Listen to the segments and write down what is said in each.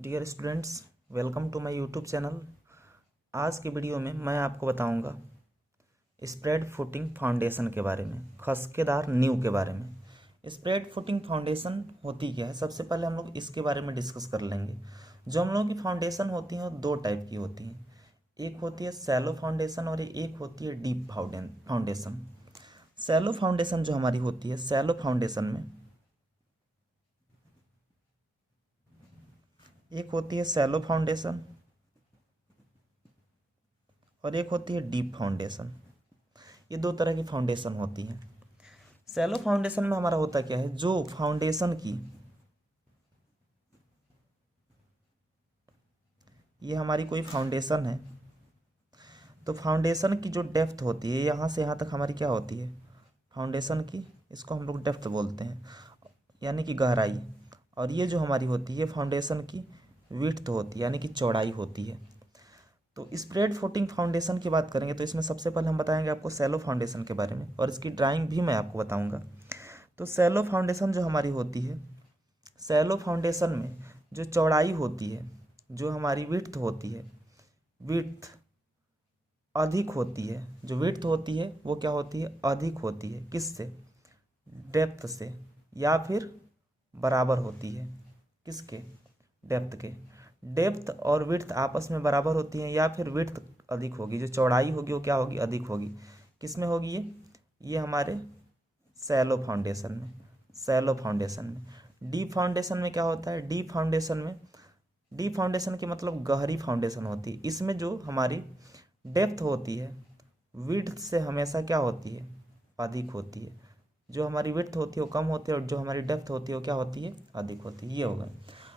Dear students, welcome to my YouTube channel. आज के video में मैं आपको बताऊंगा स्प्रेड फुटिंग फाउंडेशन के बारे में, खसकेदार नींव के बारे में। स्प्रेड फुटिंग फाउंडेशन होती क्या है, सबसे पहले हम लोग इसके बारे में डिस्कस कर लेंगे। जो हम लोगों की फाउंडेशन होती हैं वो दो टाइप की होती हैं। एक होती है सैलो फाउंडेशन और एक होती है डीप फाउंडेशन। सैलो फाउंडेशन जो हमारी होती है, सैलो फाउंडेशन में एक होती है सैलो फाउंडेशन और एक होती है डीप फाउंडेशन। ये दो तरह की फाउंडेशन होती है। सैलो फाउंडेशन में हमारा होता क्या है, जो फाउंडेशन की ये हमारी कोई फाउंडेशन है तो फाउंडेशन की जो डेप्थ होती है यहाँ से यहाँ तक हमारी क्या होती है, फाउंडेशन की, इसको हम लोग डेप्थ बोलते हैं, यानी कि गहराई। और ये जो हमारी होती है फाउंडेशन की विड्थ होती है, यानी कि चौड़ाई होती है। तो स्प्रेड फुटिंग फाउंडेशन की बात करेंगे तो इसमें सबसे पहले हम बताएंगे आपको सैलो फाउंडेशन के बारे में, और इसकी ड्राइंग भी मैं आपको बताऊंगा। तो सैलो फाउंडेशन जो हमारी होती है, सैलो फाउंडेशन में जो चौड़ाई होती है, जो हमारी विड्थ होती है, विड्थ अधिक होती है। जो विड्थ होती है वो क्या होती है, अधिक होती है। किससे? डेप्थ से, या फिर बराबर होती है। किसके? डेप्थ के। डेप्थ और विड्थ आपस में बराबर होती हैं, या फिर विड्थ अधिक होगी, जो चौड़ाई होगी वो क्या होगी, अधिक होगी। किस में होगी ये हमारे सैलो फाउंडेशन में। सैलो फाउंडेशन में। डीप फाउंडेशन में क्या होता है, डीप फाउंडेशन में, डीप फाउंडेशन की मतलब गहरी फाउंडेशन होती है। इसमें जो हमारी डेप्थ होती है विड्थ से हमेशा क्या होती है, अधिक होती है। जो हमारी विड्थ होती है वो कम होती है और जो हमारी डेप्थ होती है वो क्या होती है, अधिक होती है। ये होगा।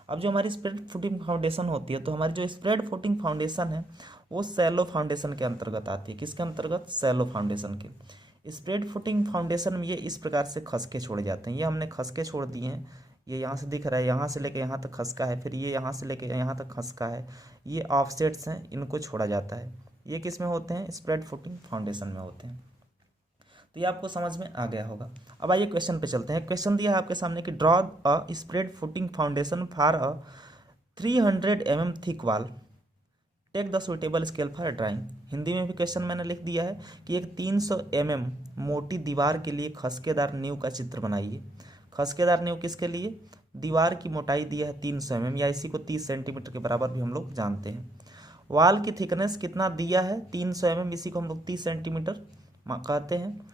अब जो हमारी स्प्रेड फुटिंग फाउंडेशन होती है, तो हमारी जो स्प्रेड फुटिंग फाउंडेशन है वो सैलो फाउंडेशन के अंतर्गत आती है। किसके अंतर्गत? सैलो फाउंडेशन के। स्प्रेड फुटिंग फाउंडेशन में ये इस प्रकार से खसके छोड़े जाते हैं। ये हमने खसके छोड़ दिए हैं। ये यहाँ से दिख रहा है, यहाँ से लेकर यहाँ तक खसका है, फिर ये यहाँ से लेकर यहाँ तक खसका है। ये ऑफसेट्स हैं, इनको छोड़ा जाता है। ये किस में होते हैं, स्प्रेड फुटिंग फाउंडेशन में होते हैं। तो ये आपको समझ में आ गया होगा। अब आइए क्वेश्चन पे चलते हैं। क्वेश्चन दिया है आपके सामने कि draw a spread footing foundation for a 300 mm thick wall, take the suitable scale for drawing. Hindi में भी क्वेश्चन मैंने लिख दिया है कि एक 300 mm मोटी दीवार के लिए खसकेदार नींव का चित्र बनाइए। खसकेदार नींव किसके लिए? दीवार की मोटाई दिया है 300 mm, या इसी को 30 सेंटीमीटर के बराबर भी हम लोग जानते हैं। वॉल की थिकनेस कितना दिया है, 300 mm, इसी को हम लोग 30 सेंटीमीटर कहते हैं।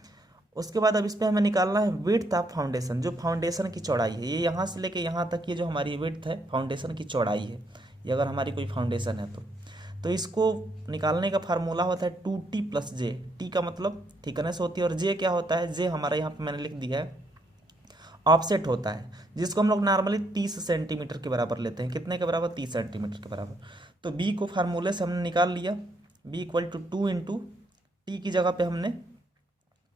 उसके बाद अब इस पर हमें निकालना है विड्थ ऑफ फाउंडेशन, जो फाउंडेशन की चौड़ाई है। ये यहाँ से लेके यहाँ तक ये जो हमारी विड्थ है फाउंडेशन की चौड़ाई है, ये अगर हमारी कोई फाउंडेशन है तो इसको निकालने का फार्मूला होता है 2t + j। टी का मतलब थिकनेस होती है और जे क्या होता है, जे हमारा यहाँ पे मैंने लिख दिया है ऑफसेट होता है, जिसको हम लोग नॉर्मली 30 सेंटीमीटर के बराबर लेते हैं। कितने के बराबर? 30 सेंटीमीटर के बराबर। तो बी को फार्मूले से हमने निकाल लिया, बी = 2 इंटू टी की जगह पे हमने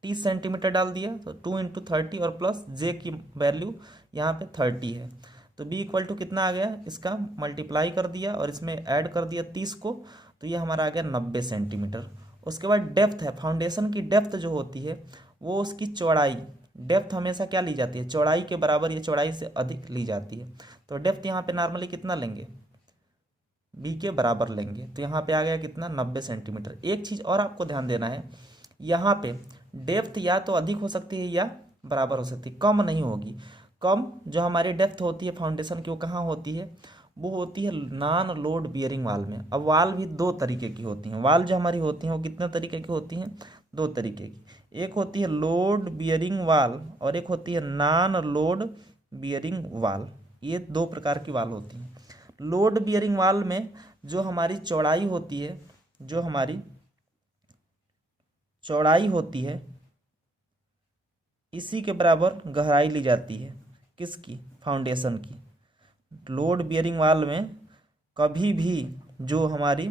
30 सेंटीमीटर डाल दिया, तो 2 × 30 और प्लस जे की वैल्यू यहाँ पे 30 है। तो बी = कितना आ गया, इसका मल्टीप्लाई कर दिया और इसमें ऐड कर दिया 30 को, तो ये हमारा आ गया 90 सेंटीमीटर। उसके बाद डेप्थ है, फाउंडेशन की डेप्थ जो होती है वो उसकी चौड़ाई, डेप्थ हमेशा क्या ली जाती है, चौड़ाई के बराबर या चौड़ाई से अधिक ली जाती है। तो डेप्थ यहाँ पे नॉर्मली कितना लेंगे, बी के बराबर लेंगे, तो यहाँ पे आ गया कितना, 90 सेंटीमीटर। एक चीज़ और आपको ध्यान देना है, यहाँ पे डेप्थ या तो अधिक हो सकती है या बराबर हो सकती है, कम नहीं होगी। कम जो हमारी डेप्थ होती है फाउंडेशन की वो कहाँ होती है, वो होती है नॉन लोड बियरिंग वाल में। अब वाल भी दो तरीके की होती हैं। वाल जो हमारी होती हैं वो कितने तरीके की होती हैं, दो तरीके की। एक होती है लोड बियरिंग वाल और एक होती है नॉन लोड बियरिंग वाल। ये दो प्रकार की वाल होती हैं। लोड बियरिंग वाल में जो हमारी चौड़ाई होती है, जो हमारी चौड़ाई होती है इसी के बराबर गहराई ली जाती है। किसकी? फाउंडेशन की। लोड बियरिंग वाल में कभी भी जो हमारी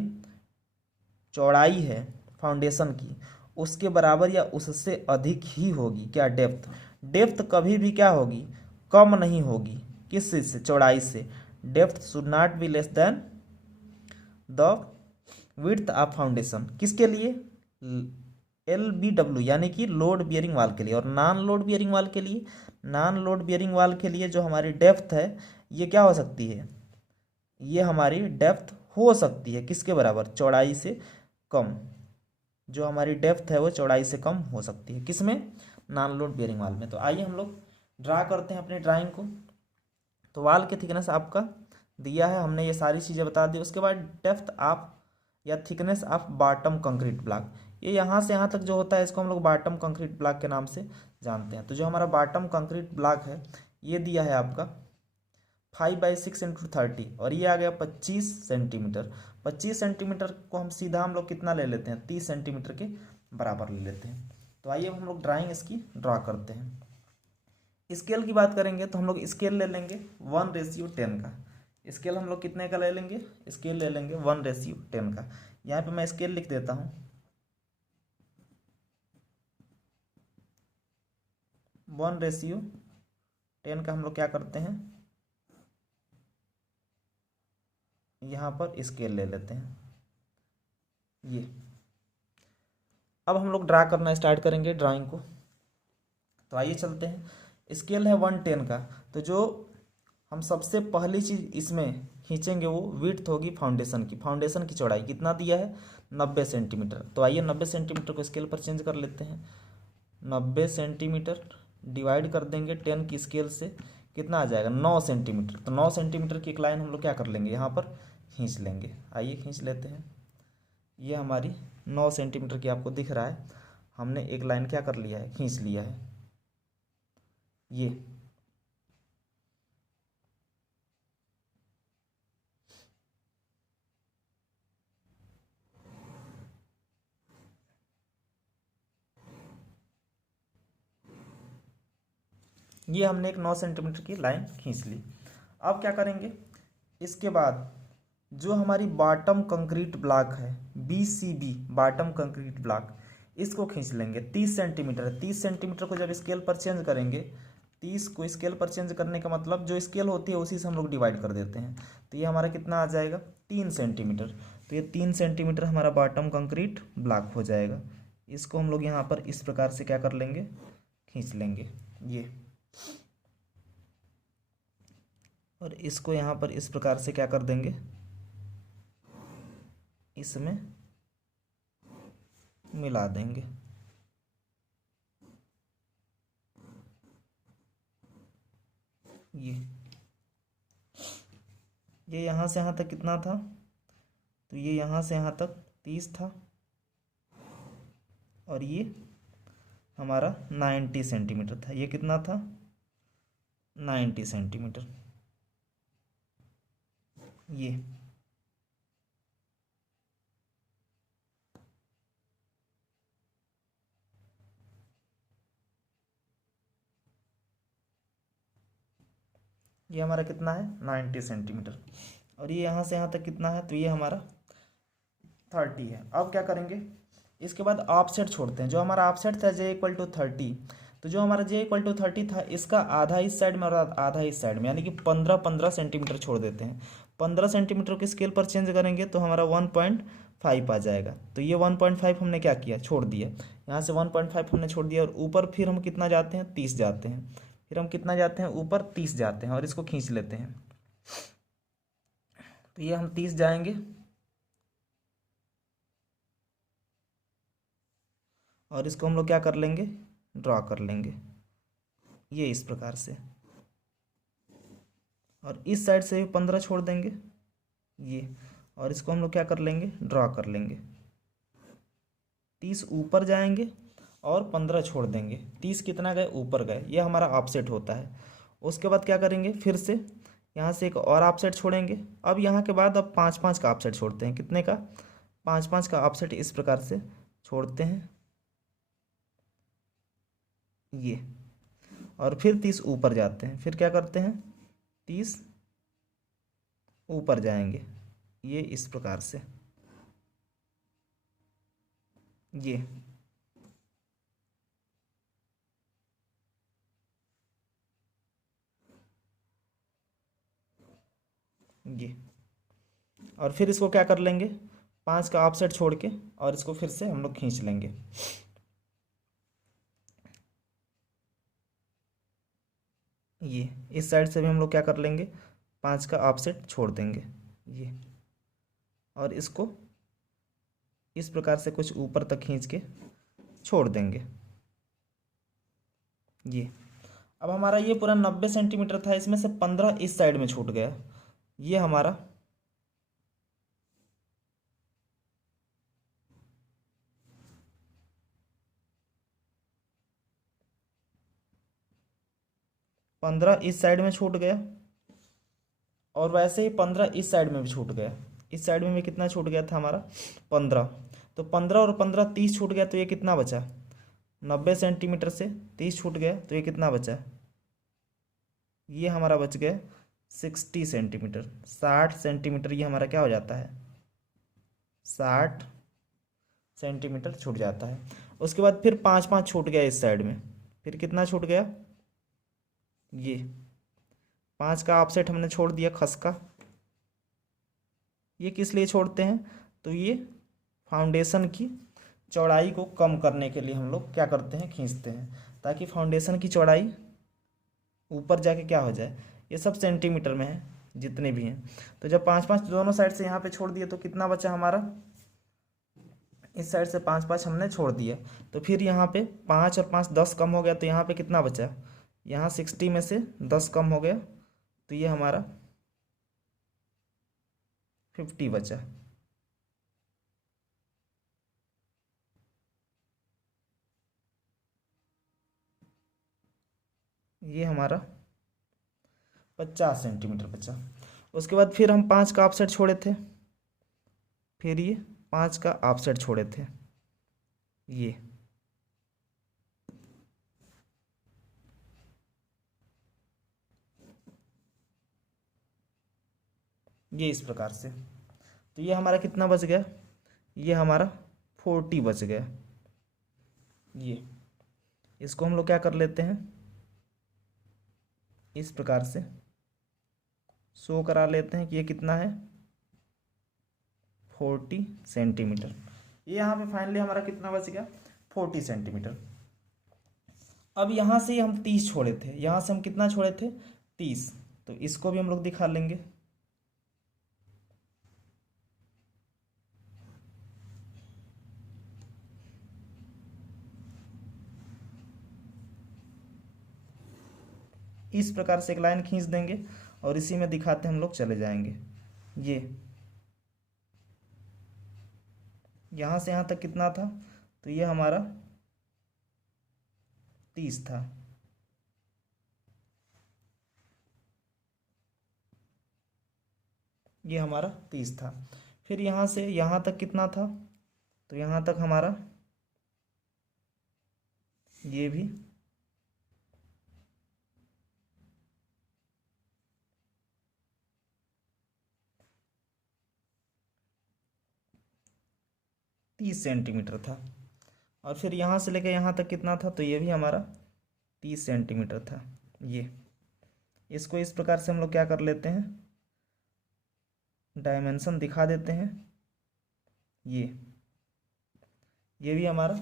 चौड़ाई है फाउंडेशन की उसके बराबर या उससे अधिक ही होगी। क्या? डेप्थ। डेप्थ कभी भी क्या होगी, कम नहीं होगी। किस चीज से? चौड़ाई से। Depth should not be less than the width of foundation. किसके लिए? LBW, यानी कि लोड बियरिंग वाल के लिए। और नॉन लोड बियरिंग वाल के लिए, नॉन लोड बियरिंग वाल के लिए जो हमारी डेप्थ है ये क्या हो सकती है, ये हमारी डेप्थ हो सकती है किसके बराबर, चौड़ाई से कम। जो हमारी डेप्थ है वो चौड़ाई से कम हो सकती है किसमें, नॉन लोड बेयरिंग वाल में। तो आइए हम लोग ड्रा करते हैं अपनी ड्राइंग को। तो वाल की थिकनेस आपका दिया है, हमने ये सारी चीज़ें बता दी। उसके बाद डेप्थ ऑफ या thickness of bottom concrete block, ये यहाँ से यहाँ तक जो होता है इसको हम लोग बॉटम कंक्रीट ब्लॉक के नाम से जानते हैं। तो जो हमारा बॉटम कंक्रीट ब्लॉक है ये दिया है आपका 5/6 × 30 और ये आ गया 25 सेंटीमीटर। 25 सेंटीमीटर को हम सीधा हम लोग कितना ले लेते हैं, 30 सेंटीमीटर के बराबर ले लेते हैं। तो आइए हम लोग ड्राइंग इसकी ड्रा करते हैं। स्केल की बात करेंगे तो हम लोग स्केल ले लेंगे 1:10 का। स्केल हम लोग कितने का ले लेंगे, स्केल ले लेंगे 1:10 का। यहाँ पे मैं स्केल लिख देता हूँ 1:10 का। हम लोग क्या करते हैं, यहाँ पर स्केल ले लेते हैं ये। अब हम लोग ड्रा करना स्टार्ट करेंगे ड्राइंग को। तो आइए चलते हैं। स्केल है 1:10 का, तो जो हम सबसे पहली चीज़ इसमें खींचेंगे वो विड्थ होगी फाउंडेशन की। फाउंडेशन की चौड़ाई कितना दिया है, 90 सेंटीमीटर। तो आइए 90 सेंटीमीटर को स्केल पर चेंज कर लेते हैं। 90 सेंटीमीटर डिवाइड कर देंगे 10 की स्केल से, कितना आ जाएगा 9 सेंटीमीटर। तो 9 सेंटीमीटर की एक लाइन हम लोग क्या कर लेंगे, यहाँ पर खींच लेंगे। आइए खींच लेते हैं। ये हमारी 9 सेंटीमीटर की आपको दिख रहा है, हमने एक लाइन क्या कर लिया है, खींच लिया है ये हमने एक 9 सेंटीमीटर की लाइन खींच ली। अब क्या करेंगे, इसके बाद जो हमारी बॉटम कंक्रीट ब्लॉक है BCB, बॉटम कंक्रीट ब्लॉक, इसको खींच लेंगे 30 सेंटीमीटर। 30 सेंटीमीटर को जब स्केल पर चेंज करेंगे, 30 को स्केल पर चेंज करने का मतलब जो स्केल होती है उसी से हम लोग डिवाइड कर देते हैं। तो ये हमारा कितना आ जाएगा, 3 सेंटीमीटर। तो ये 3 सेंटीमीटर हमारा बॉटम कंक्रीट ब्लॉक हो जाएगा। इसको हम लोग यहाँ पर इस प्रकार से क्या कर लेंगे, खींच लेंगे ये। और इसको यहाँ पर इस प्रकार से क्या कर देंगे, इसमें मिला देंगे ये यहाँ से यहाँ तक कितना था, तो ये यहाँ से यहाँ तक 30 था और ये हमारा 90 सेंटीमीटर था। ये कितना था, 90 सेंटीमीटर। ये हमारा कितना है, 90 सेंटीमीटर। और ये यहाँ से यहाँ तक कितना है, तो ये हमारा 30 है। अब क्या करेंगे, इसके बाद ऑफसेट छोड़ते हैं। जो हमारा ऑफसेट था J=30, तो जो हमारा J=30 था इसका आधा इस साइड में और आधा इस साइड में, यानी कि 15-15 सेंटीमीटर छोड़ देते हैं। 15 सेंटीमीटर के स्केल पर चेंज करेंगे तो हमारा 1.5 आ जाएगा। तो ये 1.5 हमने क्या किया, छोड़ दिया। यहाँ से 1.5 हमने छोड़ दिया और ऊपर फिर हम कितना जाते हैं, 30 जाते हैं। फिर हम कितना जाते हैं, ऊपर 30 जाते हैं और इसको खींच लेते हैं। तो ये हम 30 जाएंगे और इसको हम लोग क्या कर लेंगे, ड्रॉ कर लेंगे ये इस प्रकार से। और इस साइड से भी 15 छोड़ देंगे ये, और इसको हम लोग क्या कर लेंगे, ड्रॉ कर लेंगे। 30 ऊपर जाएंगे और 15 छोड़ देंगे। 30 कितना गए, ऊपर गए, ये हमारा ऑफसेट होता है। उसके बाद क्या करेंगे, फिर से यहाँ से एक और ऑफसेट छोड़ेंगे। अब यहाँ के बाद अब 5-5 का ऑफसेट छोड़ते हैं। कितने का, 5-5 का ऑफसेट इस प्रकार से छोड़ते हैं ये। और फिर 30 ऊपर जाते हैं। फिर क्या करते हैं, 30 ऊपर जाएंगे ये इस प्रकार से ये। और फिर इसको क्या कर लेंगे, 5 का ऑफसेट छोड़ के, और इसको फिर से हम लोग खींच लेंगे ये। इस साइड से भी हम लोग क्या कर लेंगे, 5 का ऑफसेट छोड़ देंगे ये, और इसको इस प्रकार से कुछ ऊपर तक खींच के छोड़ देंगे। ये अब हमारा ये पूरा 90 सेंटीमीटर था, इसमें से 15 इस साइड में छूट गया। ये हमारा 15 इस साइड में छूट गया, और वैसे ही 15 इस साइड में भी छूट गया। इस साइड में भी कितना छूट गया था हमारा 15, तो 15 और 15 30 छूट गया, तो ये कितना बचा 90 सेंटीमीटर से 30 छूट गया, तो ये कितना बचा, ये हमारा बच गया 60 सेंटीमीटर। 60 सेंटीमीटर ये हमारा क्या हो जाता है, 60 सेंटीमीटर छूट जाता है। उसके बाद फिर 5 5 छूट गया इस साइड में, फिर कितना छूट गया, ये 5 का ऑफसेट हमने छोड़ दिया खसका। ये किस लिए छोड़ते हैं, तो ये फाउंडेशन की चौड़ाई को कम करने के लिए हम लोग क्या करते हैं, खींचते हैं, ताकि फाउंडेशन की चौड़ाई ऊपर जाके क्या हो जाए। ये सब सेंटीमीटर में है जितने भी हैं। तो जब 5 5 दोनों साइड से यहाँ पे छोड़ दिए, तो कितना बचा हमारा, इस साइड से 5 5 हमने छोड़ दिया, तो फिर यहाँ पे 5 और 5 10 कम हो गया, तो यहाँ पे कितना बचा, यहाँ 60 में से 10 कम हो गया, तो ये हमारा 50 बचा। ये हमारा 50 सेंटीमीटर बचा। उसके बाद फिर हम 5 का ऑफसेट छोड़े थे, फिर ये 5 का ऑफसेट छोड़े थे, ये इस प्रकार से। तो ये हमारा कितना बच गया, ये हमारा 40 बच गया। ये इसको हम लोग क्या कर लेते हैं, इस प्रकार से शो करा लेते हैं कि ये कितना है 40 सेंटीमीटर। ये यहाँ पे फाइनली हमारा कितना बच गया 40 सेंटीमीटर। अब यहाँ से हम 30 छोड़े थे, यहाँ से हम कितना छोड़े थे 30, तो इसको भी हम लोग दिखा लेंगे। इस प्रकार से एक लाइन खींच देंगे और इसी में दिखाते हम लोग चले जाएंगे। ये यहाँ से यहाँ तक कितना था, तो ये हमारा 30 था। ये हमारा 30 था। फिर यहाँ से यहाँ तक कितना था, तो यहाँ तक हमारा ये भी 30 सेंटीमीटर था। और फिर यहाँ से लेकर यहाँ तक कितना था, तो ये भी हमारा 30 सेंटीमीटर था। ये इसको इस प्रकार से हम लोग क्या कर लेते हैं, डायमेंशन दिखा देते हैं। ये भी हमारा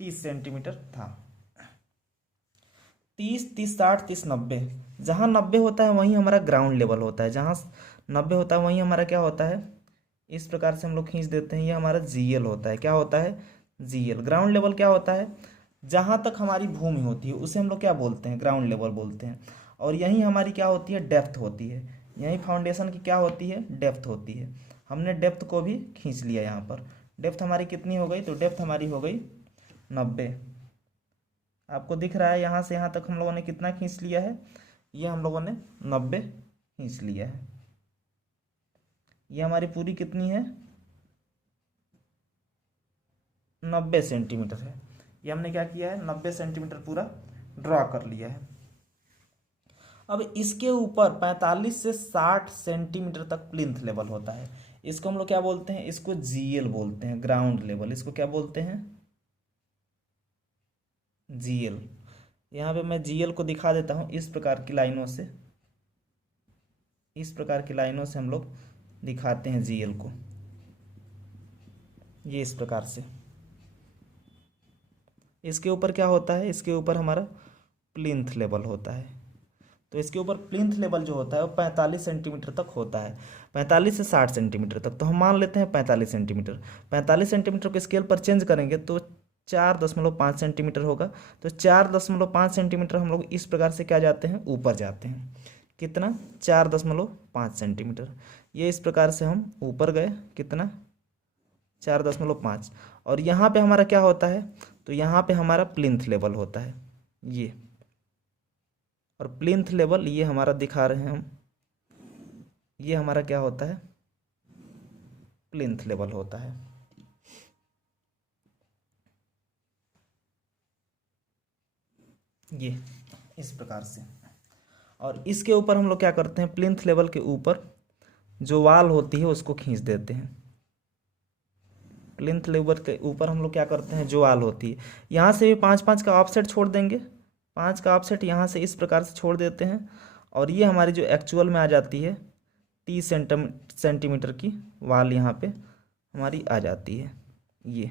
30 सेंटीमीटर था। 30 30 60 30 90, जहाँ 90 होता है वहीं हमारा ग्राउंड लेवल होता है, जहाँ 90 होता है वहीं हमारा क्या होता है, इस प्रकार से हम लोग खींच देते हैं। ये हमारा जीएल होता है। क्या होता है, जीएल। ग्राउंड लेवल क्या होता है, जहाँ तक हमारी भूमि होती है उसे हम लोग क्या बोलते हैं, ग्राउंड लेवल बोलते हैं। और यहीं हमारी क्या होती है, डेप्थ होती है। यहीं फाउंडेशन की क्या होती है, डेप्थ होती है। हमने डेप्थ को भी खींच लिया यहाँ पर। डेप्थ हमारी कितनी हो गई, तो डेप्थ हमारी हो गई 90। आपको दिख रहा है यहाँ से यहाँ तक हम लोगों ने कितना खींच लिया है, ये हम लोगों ने 90 खींच लिया है। ये हमारी पूरी कितनी है, 90 सेंटीमीटर है। ये हमने क्या किया है, 90 सेंटीमीटर पूरा ड्रा कर लिया है। अब इसके ऊपर 45 से 60 सेंटीमीटर तक प्लिंथ लेवल होता है। इसको हम लोग क्या बोलते हैं, इसको जीएल बोलते हैं, ग्राउंड लेवल। इसको क्या बोलते हैं, जीएल। यहाँ पे मैं जीएल को दिखा देता हूँ इस प्रकार की लाइनों से। इस प्रकार की लाइनों से हम लोग दिखाते हैं जीएल को, ये इस प्रकार से। इसके ऊपर क्या होता है, इसके ऊपर हमारा प्लिंथ लेवल होता है। तो इसके ऊपर प्लिंथ लेवल जो होता है वो 45 सेंटीमीटर तक होता है, 45 से 60 सेंटीमीटर तक। तो हम मान लेते हैं 45 सेंटीमीटर। 45 सेंटीमीटर को स्केल पर चेंज करेंगे तो 4.5 सेंटीमीटर होगा। तो 4.5 सेंटीमीटर हम लोग इस प्रकार से क्या जाते हैं, ऊपर जाते हैं। कितना, 4.5 सेंटीमीटर। ये इस प्रकार से हम ऊपर गए, कितना, 4.5। और यहाँ पे हमारा क्या होता है, तो यहाँ पे हमारा प्लिंथ लेवल होता है ये, और प्लिंथ लेवल ये हमारा दिखा रहे हैं हम, ये हमारा क्या होता है, प्लिंथ लेवल होता है। ये इस प्रकार से। और इसके ऊपर हम लोग क्या करते हैं, प्लिंथ लेवल के ऊपर जो वाल होती है उसको खींच देते हैं। प्लिंथ लेवल के ऊपर हम लोग क्या करते हैं, जो वाल होती है, यहाँ से भी 5-5 का ऑफसेट छोड़ देंगे, 5 का ऑफसेट यहाँ से इस प्रकार से छोड़ देते हैं। और ये हमारी जो एक्चुअल में आ जाती है 30 सेंटीमीटर की वाल यहाँ पे हमारी आ जाती है ये।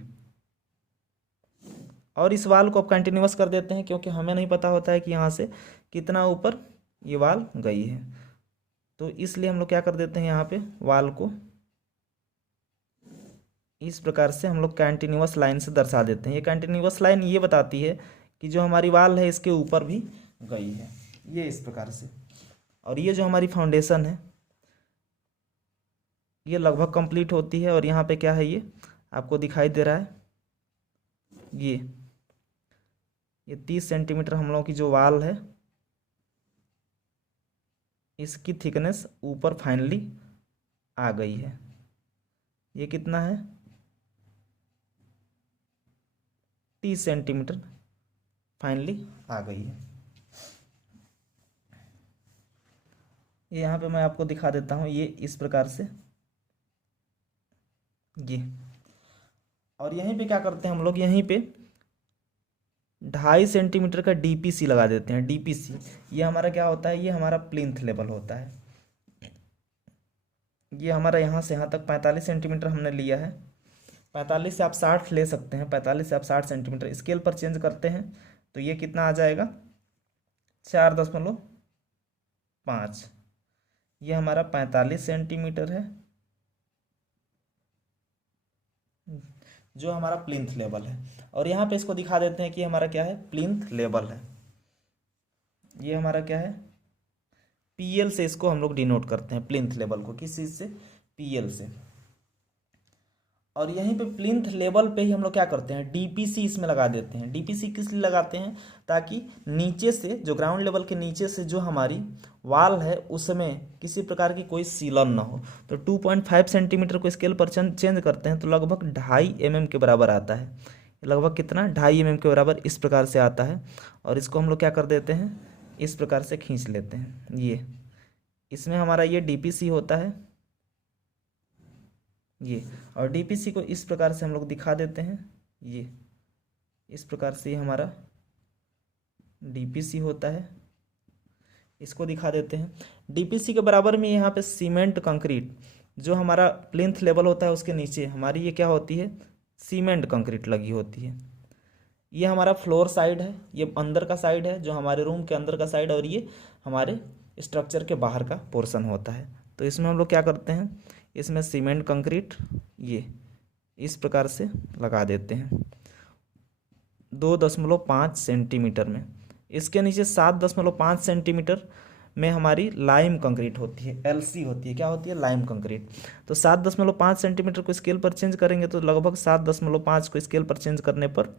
और इस वाल को अब कंटिन्यूअस कर देते हैं, क्योंकि हमें नहीं पता होता है कि यहाँ से कितना ऊपर ये वाल गई है। तो इसलिए हम लोग क्या कर देते हैं, यहाँ पे वाल को इस प्रकार से हम लोग कंटिन्यूअस लाइन से दर्शा देते हैं। ये कंटिन्यूअस लाइन ये बताती है कि जो हमारी वाल है इसके ऊपर भी गई है, ये इस प्रकार से। और ये जो हमारी फाउंडेशन है ये लगभग कंप्लीट होती है। और यहाँ पे क्या है, ये आपको दिखाई दे रहा है, ये 30 सेंटीमीटर हम लोगों की जो वाल है इसकी थिकनेस ऊपर फाइनली आ गई है। ये कितना है, 30 सेंटीमीटर फाइनली आ गई है। ये यहाँ पे मैं आपको दिखा देता हूँ, ये इस प्रकार से ये। और यहीं पे क्या करते हैं हम लोग, यहीं पे 2.5 सेंटीमीटर का डीपीसी लगा देते हैं। डीपीसी ये हमारा क्या होता है, ये हमारा प्लिंथ लेवल होता है। ये हमारा यहाँ से यहाँ तक 45 सेंटीमीटर हमने लिया है। 45 से आप 60 ले सकते हैं, 45 से आप 60 सेंटीमीटर स्केल पर चेंज करते हैं तो ये कितना आ जाएगा, 4.5। ये हमारा 45 सेंटीमीटर है जो हमारा प्लिंथ लेवल है। और यहाँ पे इसको दिखा देते हैं कि हमारा क्या है, प्लिंथ लेवल है। ये हमारा क्या है, पीएल से इसको हम लोग डिनोट करते हैं, प्लिंथ लेवल को किस चीज़ से, पीएल से। और यहीं पे प्लिंथ लेवल पे ही हम लोग क्या करते हैं, डीपीसी इसमें लगा देते हैं। डीपीसी किस लिए लगाते हैं, ताकि नीचे से, जो ग्राउंड लेवल के नीचे से जो हमारी वाल है उसमें किसी प्रकार की कोई सीलन ना हो। तो 2.5 सेंटीमीटर को स्केल पर चेंज करते हैं तो लगभग 2.5 mm के बराबर आता है। लगभग कितना, 2.5 mm के बराबर इस प्रकार से आता है। और इसको हम लोग क्या कर देते हैं, इस प्रकार से खींच लेते हैं। ये इसमें हमारा ये डीपीसी होता है ये। और डीपीसी को इस प्रकार से हम लोग दिखा देते हैं, ये इस प्रकार से हमारा डीपीसी होता है, इसको दिखा देते हैं। डीपीसी के बराबर में यहाँ पे सीमेंट कंक्रीट, जो हमारा प्लिंथ लेवल होता है उसके नीचे हमारी ये क्या होती है, सीमेंट कंक्रीट लगी होती है। ये हमारा फ्लोर साइड है, ये अंदर का साइड है जो हमारे रूम के अंदर का साइड, और ये हमारे स्ट्रक्चर के बाहर का पोर्शन होता है। तो इसमें हम लोग क्या करते हैं, इसमें सीमेंट कंक्रीट ये इस प्रकार से लगा देते हैं 2.5 सेंटीमीटर में। इसके नीचे 7.5 सेंटीमीटर में हमारी लाइम कंक्रीट होती है, एलसी होती है। क्या होती है, लाइम कंक्रीट। तो 7.5 सेंटीमीटर को स्केल पर चेंज करेंगे तो लगभग 7.5 को स्केल पर चेंज करने पर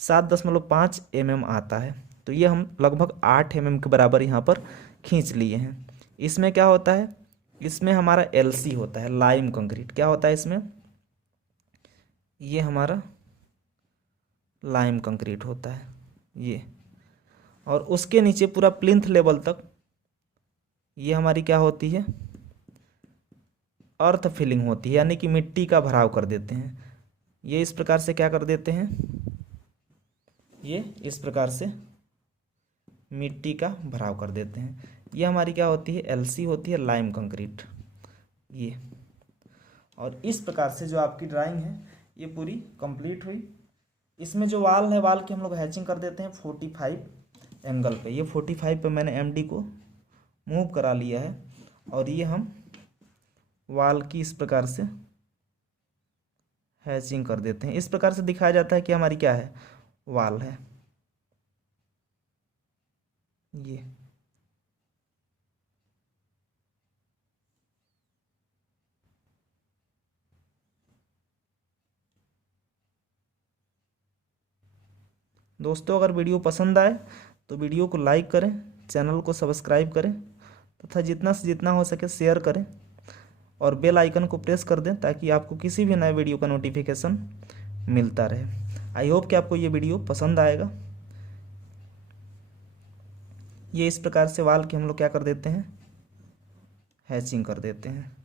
7.5 mm आता है। तो ये हम लगभग 8 mm के बराबर यहाँ पर खींच लिए हैं। इसमें क्या होता है, इसमें हमारा एलसी होता है, लाइम कंक्रीट। क्या होता है इसमें, ये हमारा लाइम कंक्रीट होता है ये। और उसके नीचे पूरा प्लिंथ लेवल तक ये हमारी क्या होती है, अर्थ फिलिंग होती है, यानी कि मिट्टी का भराव कर देते हैं। ये इस प्रकार से क्या कर देते हैं, ये इस प्रकार से मिट्टी का भराव कर देते हैं। ये हमारी क्या होती है, एलसी होती है, लाइम कंक्रीट ये। और इस प्रकार से जो आपकी ड्राइंग है ये पूरी कंप्लीट हुई। इसमें जो वाल है, वाल की हम लोग हैचिंग कर देते हैं 45 एंगल पे। ये 45 पे मैंने एमडी को मूव करा लिया है और ये हम वाल की इस प्रकार से हैचिंग कर देते हैं। इस प्रकार से दिखाया जाता है कि हमारी क्या है, वाल है ये। दोस्तों, अगर वीडियो पसंद आए तो वीडियो को लाइक करें, चैनल को सब्सक्राइब करें तथा जितना से जितना हो सके शेयर करें और बेल आइकन को प्रेस कर दें ताकि आपको किसी भी नए वीडियो का नोटिफिकेशन मिलता रहे। आई होप कि आपको ये वीडियो पसंद आएगा। ये इस प्रकार से वाल की हम लोग क्या कर देते हैं, हैचिंग कर देते हैं।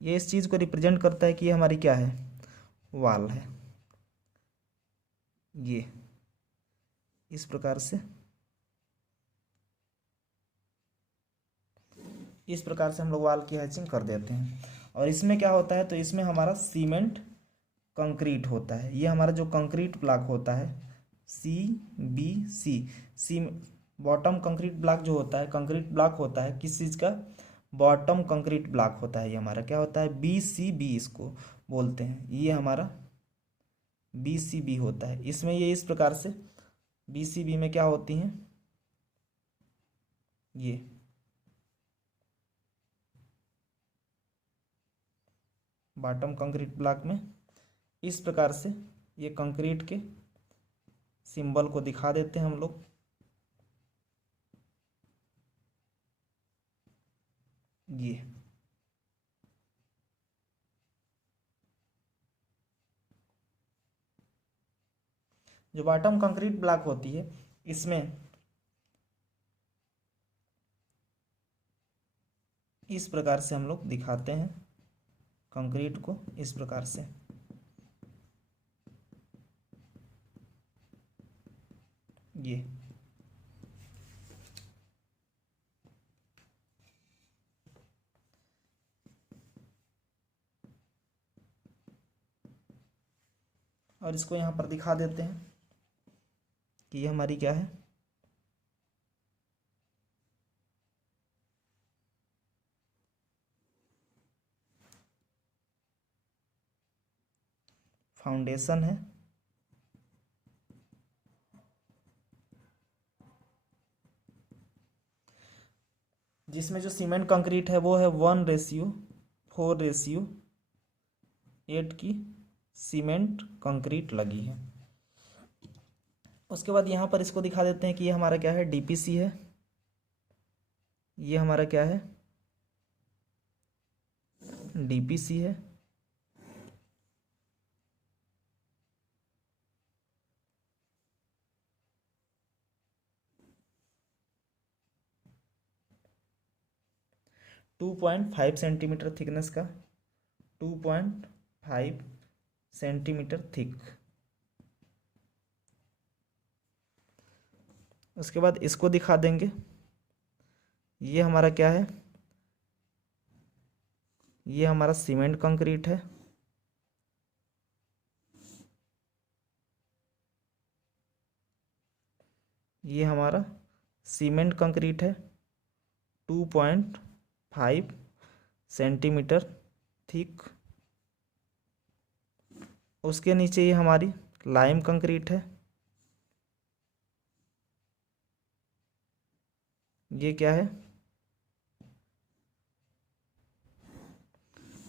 ये इस चीज़ को रिप्रेजेंट करता है कि ये हमारी क्या है, वाल है। ये इस प्रकार से हम लोग वाल की हैचिंग कर देते हैं। और इसमें क्या होता है, तो इसमें हमारा सीमेंट कंक्रीट होता है। ये हमारा जो कंक्रीट ब्लॉक होता है CBC, सी बॉटम कंक्रीट ब्लॉक जो होता है, कंक्रीट ब्लॉक होता है किस चीज़ का, बॉटम कंक्रीट ब्लॉक होता है। ये हमारा क्या होता है, BCB इसको बोलते हैं। ये हमारा BCB होता है। इसमें ये इस प्रकार से BCB में क्या होती हैं, ये बॉटम कंक्रीट ब्लॉक में इस प्रकार से ये कंक्रीट के सिंबल को दिखा देते हैं हम लोग। ये जो बॉटम कंक्रीट ब्लॉक होती है, इसमें इस प्रकार से हम लोग दिखाते हैं कंक्रीट को, इस प्रकार से। ये और इसको यहाँ पर दिखा देते हैं कि ये हमारी क्या है, फाउंडेशन है। जिसमें जो सीमेंट कंक्रीट है वो है 1:4:8 की सीमेंट कंक्रीट लगी है। उसके बाद यहाँ पर इसको दिखा देते हैं कि ये हमारा क्या है, DPC है। ये हमारा क्या है, DPC है। टू 2.5 सेंटीमीटर थिकनेस का, 2.5 सेंटीमीटर थिक। उसके बाद इसको दिखा देंगे, ये हमारा क्या है, ये हमारा सीमेंट कंक्रीट है। ये हमारा सीमेंट कंक्रीट है, 2.5 सेंटीमीटर थिक। उसके नीचे ये हमारी लाइम कंक्रीट है। ये क्या है,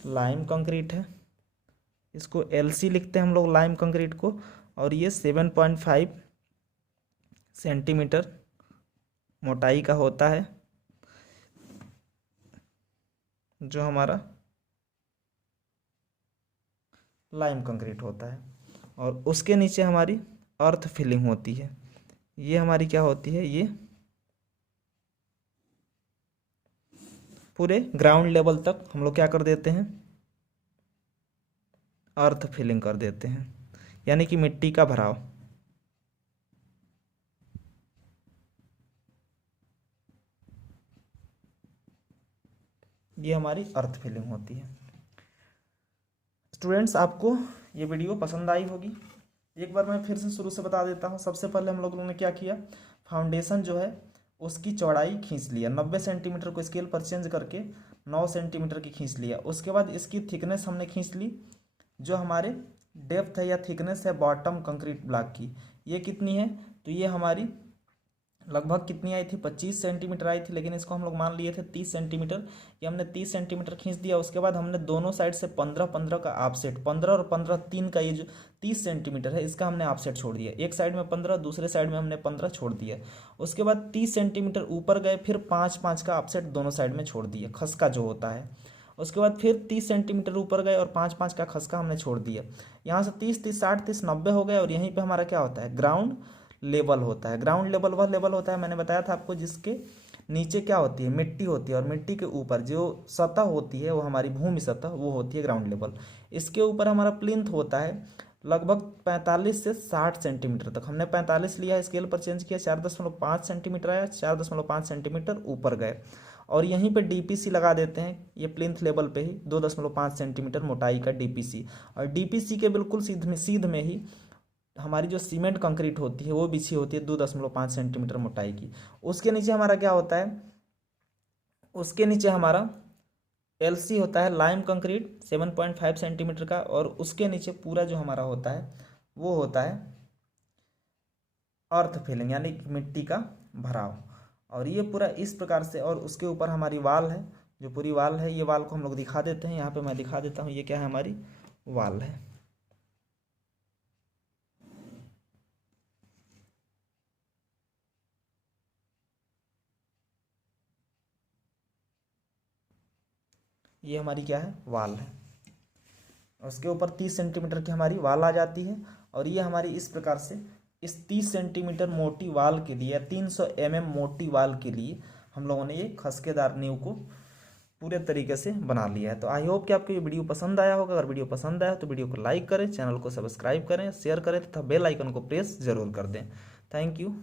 लाइम कंक्रीट है। इसको LC लिखते हैं हम लोग लाइम कंक्रीट को। और ये 7.5 सेंटीमीटर मोटाई का होता है, जो हमारा लाइम कंक्रीट होता है। और उसके नीचे हमारी अर्थ फिलिंग होती है। ये हमारी क्या होती है, ये पूरे ग्राउंड लेवल तक हम लोग क्या कर देते हैं, अर्थ फिलिंग कर देते हैं, यानी कि मिट्टी का भराव। ये हमारी अर्थ फिलिंग होती है। स्टूडेंट्स, आपको ये वीडियो पसंद आई होगी। एक बार मैं फिर से शुरू से बता देता हूँ। सबसे पहले हम लोगों ने क्या किया, फाउंडेशन जो है उसकी चौड़ाई खींच लिया, 90 सेंटीमीटर को स्केल पर चेंज करके 9 सेंटीमीटर की खींच लिया। उसके बाद इसकी थिकनेस हमने खींच ली, जो हमारे डेप्थ है या थिकनेस है बॉटम कंक्रीट ब्लॉक की, ये कितनी है, तो ये हमारी लगभग कितनी आई थी, 25 सेंटीमीटर आई थी, लेकिन इसको हम लोग मान लिए थे 30 सेंटीमीटर। ये हमने 30 सेंटीमीटर खींच दिया। उसके बाद हमने दोनों साइड से 15-15 का ऑफसेट, 15 और 15 3 का, ये जो 30 सेंटीमीटर है इसका हमने ऑफसेट छोड़ दिया। एक साइड में 15, दूसरे साइड में हमने 15 छोड़ दिया। उसके बाद 30 सेंटीमीटर ऊपर गए, फिर 5-5 का ऑफसेट दोनों साइड में छोड़ दिया, खसका जो होता है। उसके बाद फिर 30 सेंटीमीटर ऊपर गए और 5-5 का खसका हमने छोड़ दिया। यहाँ से 30-30 60-30 90 हो गए। और यहीं पे हमारा क्या होता है, ग्राउंड लेवल होता है। ग्राउंड लेवल वह लेवल होता है, मैंने बताया था आपको, जिसके नीचे क्या होती है, मिट्टी होती है, और मिट्टी के ऊपर जो सतह होती है वो हमारी भूमि सतह, वो होती है ग्राउंड लेवल। इसके ऊपर हमारा प्लिंथ होता है लगभग 45 से 60 सेंटीमीटर तक। हमने 45 लिया, स्केल पर चेंज किया, 4.5 सेंटीमीटर आया, 4.5 सेंटीमीटर ऊपर गए। और यहीं पे डीपीसी लगा देते हैं, ये प्लिंथ लेवल पे ही 2.5 सेंटीमीटर मोटाई का डीपीसी। और डीपीसी के बिल्कुल सीध में ही हमारी जो सीमेंट कंक्रीट होती है वो बिछी होती है 2.5 सेंटीमीटर मोटाई की। उसके नीचे हमारा क्या होता है, उसके नीचे हमारा एलसी होता है, लाइम कंक्रीट 7.5 सेंटीमीटर का। और उसके नीचे पूरा जो हमारा होता है वो होता है अर्थ फिलिंग, यानी कि मिट्टी का भराव। और ये पूरा इस प्रकार से, और उसके ऊपर हमारी वाल है, जो पूरी वाल है, ये वाल को हम लोग दिखा देते हैं। यहाँ पे मैं दिखा देता हूँ, ये क्या है, हमारी वाल है। ये हमारी क्या है, वाल है। उसके ऊपर 30 सेंटीमीटर की हमारी वाल आ जाती है। और ये हमारी इस प्रकार से, इस 30 सेंटीमीटर मोटी वाल के लिए, 300 mm मोटी वाल के लिए हम लोगों ने ये खसकेदार नींव को पूरे तरीके से बना लिया है। तो आई होप कि आपको ये वीडियो पसंद आया होगा। अगर वीडियो पसंद आया तो वीडियो को लाइक करें, चैनल को सब्सक्राइब करें, शेयर करें तथा बेल आइकन को प्रेस जरूर कर दें। Thank you.